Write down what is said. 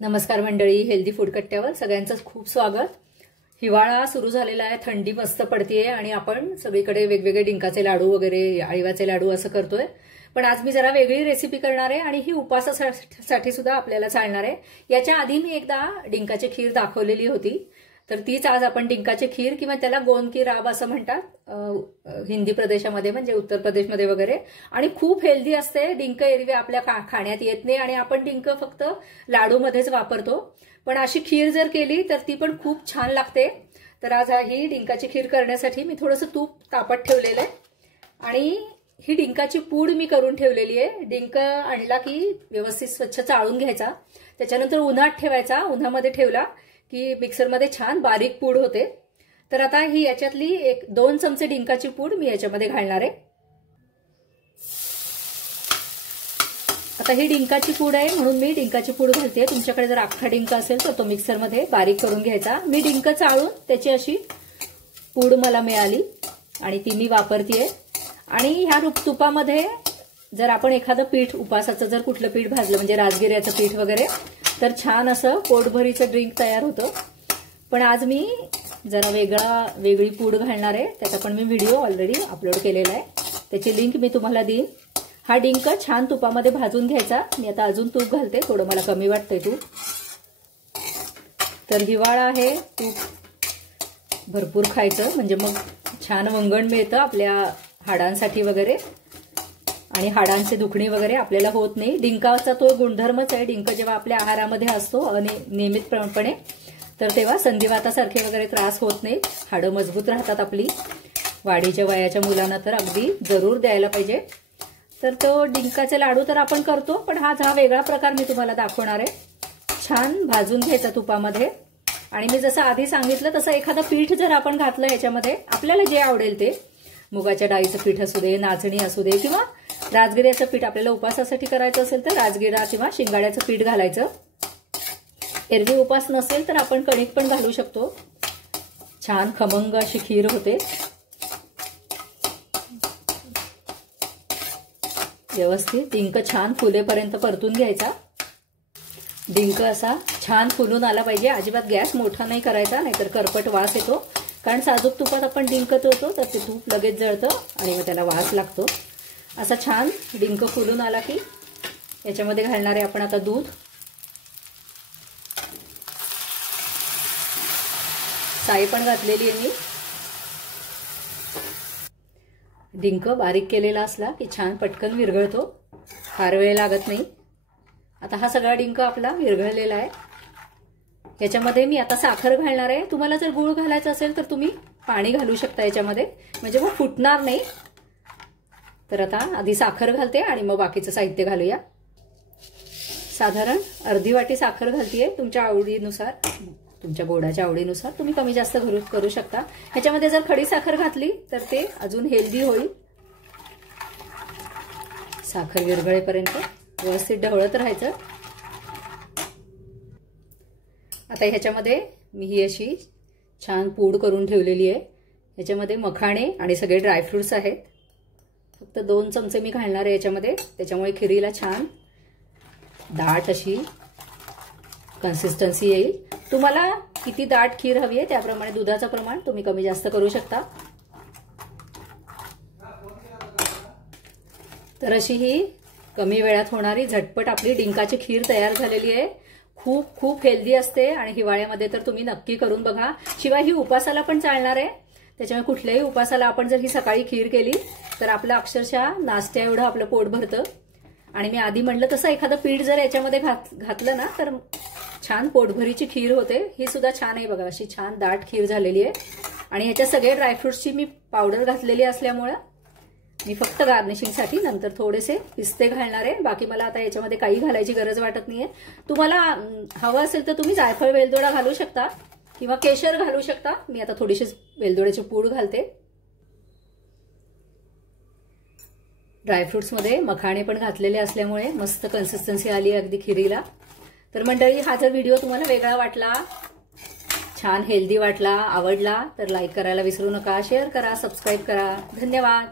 नमस्कार मंडळी, healthy food कट्ट्यावर सगळ्यांचं खूप स्वागत। हिवाळा सुरू झालेला आहे, थंडी मस्त पडतीये आणि आपण सगळीकडे वेगवेगळे डिंकाचे लाडू वगैरे आळीवाचे लाडू असं करतोय। पण आज मी जरा वेगळी रेसिपी करणार आहे आणि ही उपवासासाठी सुद्धा आपल्याला चालणार आहे। याच्या आधी मी एकदा डिंकाची खीर दाखवलेली होती, तर तीच आज आपण डिंकाची खीर किंवा त्याला गोंद की राब असं म्हणतात हिंदी प्रदेशामध्ये, म्हणजे उत्तर प्रदेशमध्ये वगैरे। आणि खूप हेल्दी असते। डिंक एरवी आपल्या खाण्यात येत नाही आणि आपण डिंक फक्त लाडू मध्येच वापरतो, पण अशी खीर जर केली तर ती पण खूप छान लागते। तर आज ही डिंकाची खीर करण्यासाठी मी थोडंसं तूप तापत ठेवलेलं आहे आणि ही डिंकाची पूड मी करून ठेवलेली आहे। डिंक आणला की व्यवस्थित स्वच्छ चाळून घ्यायचा, त्याच्यानंतर उन्हात ठेवायचा। उन्हामध्ये ठेवला की मिक्सरमध्ये छान बारीक पूड होते। तर आता ही याच्यातली 2 चमचे डिंकाची पूड मी याच्यामध्ये घालणार आहे। आता ही डिंकाची पूड आहे म्हणून मी डिंकाची पूड घालते। तुमच्याकडे जर अख्खा डिंक असेल तर तो मिक्सरमध्ये बारीक करून घ्यायचा। मी डिंक चाळून त्याची अशी पूड मला मिळाली आणि ती मी वापरतेय। आणि ह्या तुपामध्ये जर आपण एखादं पीठ, उपासाचं जर कुठलं पीठ भाजलं, म्हणजे राजगिऱ्याचं पीठ वगैरे, तर छान असं पोटभरीचं ड्रिंक तयार होतं। पण आज मी जरा वेगळी पूड घालणार आहे, त्याचा पण मी व्हिडिओ ऑलरेडी अपलोड केलेला आहे, त्याची लिंक मी तुम्हाला देईन। हा डिंक छान तुपामध्ये भाजून घ्यायचा। मी आता अजून तूप घालते, थोडं मला कमी वाटतंय तूप। तर हिवाळा आहे, तूप भरपूर खायचं, म्हणजे मग छान वंगण मिळतं आपल्या हाडांसाठी वगैरे, आणि हाडांचे दुखणे वगैरे आपल्याला होत नाही। डिंकाचा तो गुणधर्मच आहे। डिंक जेव्हा आपल्या आहारामध्ये असतो नियमितपणे, तर तेव्हा संधिवातासारखे वगैरे त्रास होत नाही, हाडं मजबूत राहतात आपली। वाढीच्या वयाच्या मुलांना तर अगदी जरूर द्यायला पाहिजे। तर तो डिंकाचे लाडू तर आपण करतो, पण हा वेगळा प्रकार मी तुम्हाला दाखवणार आहे। छान भाजून घ्यायचा तुपामध्ये। आणि मी जसं आधी सांगितलं तसं एखादं पीठ जर आपण घातलं याच्यामध्ये, आपल्याला जे आवडेल ते, मुगाच्या डाळीचं पीठ असू दे, नाचणी असू दे, किंवा राजगिऱ्याचं पीठ आपल्याला उपवासासाठी करायचं असेल तर राजगिरा किंवा शिंगाड्याचं पीठ घालायचं। एरवी उपास नसेल तर आपण कणिक पण घालू शकतो। छान खमंग अशी खीर होते। व्यवस्थित डिंक छान फुलेपर्यंत परतून घ्यायचा। डिंक असा छान फुलून आला पाहिजे। अजिबात गॅस मोठा नाही करायचा, नाहीतर करपट वास येतो, कारण साजूक तुपात आपण डिंक तळतो तर ते तूप लगेच जळतं आणि मग त्याला वास लागतो। असा छान डिंक फुलून आला की याच्यामध्ये घालणार आहे आपण आता दूध। साई पण घातलेली आहे मी। डिंक बारीक केलेला असला की छान पटकन विरघळतो, फार वेळ लागत नाही। आता हा सगळा डिंक आपला विरघळलेला आहे। याच्यामध्ये मी आता साखर घालणार आहे। तुम्हाला जर गूळ घालायचा असेल तर तुम्ही पाणी घालू शकता याच्यामध्ये, म्हणजे मग फुटणार नाही। तर आता आधी साखर घालते आणि मग बाकीचं साहित्य घालूया। साधारण अर्धी वाटी साखर घालतेय, तुमच्या आवडीनुसार, तुमच्या गोडाच्या आवडीनुसार तुम्ही कमी जास्त करू शकता। ह्याच्यामध्ये जर खडी साखर घातली तर ते अजून हेल्दी होईल। साखर विरघळेपर्यंत व्यवस्थित ढवळत राहायचं। आता ह्याच्यामध्ये मी ही अशी छान पूड करून ठेवलेली आहे। ह्याच्यामध्ये मखाणे आणि सगळे ड्रायफ्रुट्स आहेत। फक्त 2 चमचे मी घालणार आहे याच्यामध्ये, त्याच्यामुळे खिरीला छान दाट अशी कन्सिस्टन्सी येईल। तुम्हाला किती दाट खीर हवी आहे त्याप्रमाणे दुधाचं प्रमाण तुम्ही कमी जास्त करू शकता। तर अशी ही कमी वेळात होणारी झटपट आपली डिंकाची खीर तयार झालेली आहे। खूप हेल्दी असते आणि हिवाळ्यामध्ये तर तुम्ही नक्की करून बघा। शिवाय ही उपासाला पण चालणार आहे, त्याच्यामुळे कुठल्याही उपासाला आपण जर ही सकाळी खीर केली तर आपलं अक्षरशः नाश्त्या एवढं आपलं पोट भरतं। आणि मी आधी म्हणलं तसं एखादं पीठ जर याच्यामध्ये घातलं ना तर छान पोटभरीची खीर होते। ही सुद्धा छान आहे बघा, अशी छान दाट खीर झालेली आहे। आणि ह्याच्या सगळे ड्रायफ्रुट्सची मी पावडर घातलेली असल्यामुळे मी फक्त गार्निशिंगसाठी नंतर थोडेसे पिस्ते घालणार आहे। बाकी मला आता याच्यामध्ये काही घालायची गरज वाटत नाहीये। तुम्हाला हवं असेल तर तुम्ही जायफळ वेलदोडा घालू शकता किंवा केशर घालू शकता। मी आता थोडीशी वेलदोड्याची पूड घालते। ड्रायफ्रुट्समध्ये मखाणे पण घातलेले असल्यामुळे मस्त कन्सिस्टन्सी आली अगदी खिरीला। तर मंडळी, हा जर व्हिडिओ तुम्हाला वेगळा वाटला, छान हेल्दी वाटला, आवडला तर लाईक करायला विसरू नका, शेअर करा, सबस्क्राईब करा। धन्यवाद।